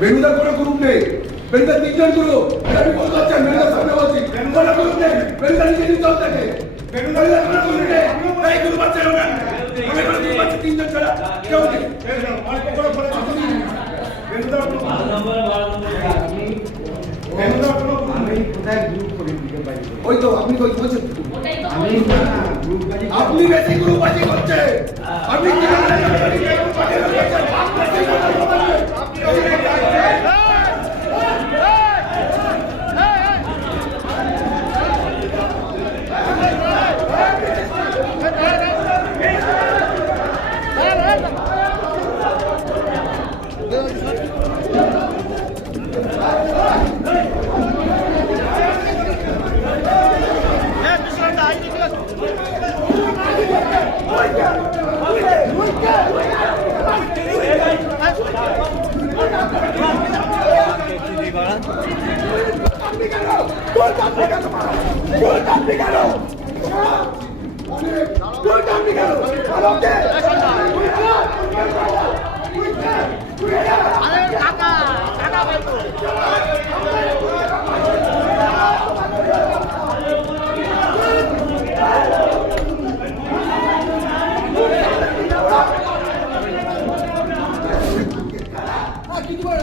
বেনুদার কোনো গ্রুপ নেই, বেনুদার তিনজন গ্রুপ। আমি বলতে চাচ্ছেন বেনুদার সামনে বলছি, বেনুদার গ্রুপ নেই, বেনুদার নিজেরই দল থাকে। বেনুদার কোনো গ্রুপ নেই, এই গ্রুপ আছে না? আমি কোনো গ্রুপ আছে তিনজন ছাড়া কেউ নেই। বেনুদার কোনো ওই তো আপনি কই বলছেন, আপনি বেশি গ্রুপবাজি করছে। আপনি কাকা